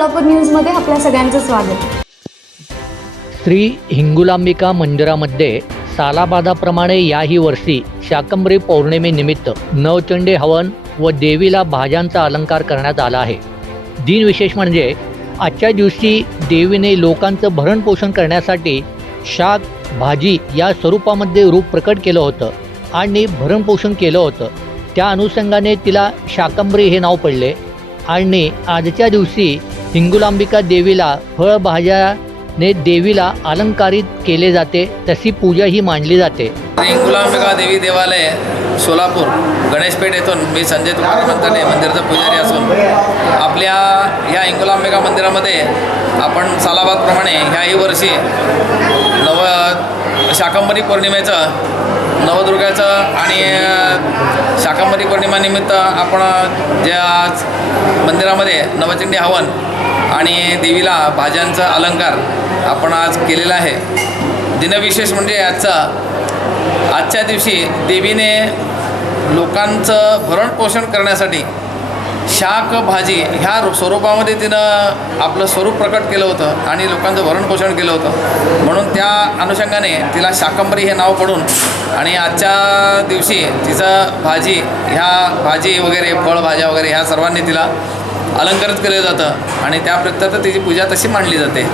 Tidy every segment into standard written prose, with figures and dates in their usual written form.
सोलापूर न्यूजमध्ये आपल्या सगळ्यांचं स्वागत। श्री हिंगुलांबिका मंदिरामध्ये सालाबादाप्रमाणे याही वर्षी शाकंभरी पौर्णिमेनिमित्त नवचंडी हवन व देवीला भाज्यांचा अलंकार करण्यात आला आहे। दिनविशेष म्हणजे आजच्या दिवशी देवीने लोकांचं भरणपोषण करण्यासाठी शाक भाजी या स्वरूपामध्ये रूप प्रकट केलं होतं आणि भरणपोषण केलं होतं। त्या अनुषंगाने तिला शाकंभरी हे नाव पडले आणि आजच्या दिवशी हिंगुलांबिका देवीला फळभाज्याने देवीला अलंकारित केले जाते, तशी पूजा ही मांडली जाते। हिंगुलांबिका देवी देवालय सोलापूर गणेशपेठ येथून मी संजय तुकाराम मंतने मंदिराचा पुजारी असून आपल्या ह्या हिंगुलांबिका मंदिरामध्ये आपण सालाबादप्रमाणे ह्याही वर्षी शाकंभरी पौर्णिमेचं नवदुर्गाचं आणि शाकंभरी पौर्णिमेनिमित्त आपण जे आज मंदिरामध्ये नवचंडी हवन आणि देवीला भाज्यांचा अलंकार आपण आज केलेला आहे। दिनविशेष म्हणजे आजच्या दिवशी देवीने लोकांचं भरणपोषण करण्यासाठी शाक भाजी ह्या स्वरूपामध्ये तिनं आपलं स्वरूप प्रकट केलं होतं आणि लोकांचं भरणपोषण केलं होतं, म्हणून त्या अनुषंगाने तिला शाकंभरी हे नाव पडून आणि आजच्या दिवशी तिचं भाजी वगैरे फळभाज्या वगैरे ह्या सर्वांनी तिला अलंकारित केलं जातं आणि त्या प्रत्यर्थ तिची पूजा तशी मांडली जाते।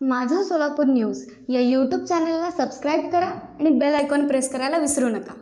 माझं सोलापूर न्यूज या यूट्यूब चॅनलला सबस्क्राईब करा आणि बेल आयकॉन प्रेस करायला विसरू नका।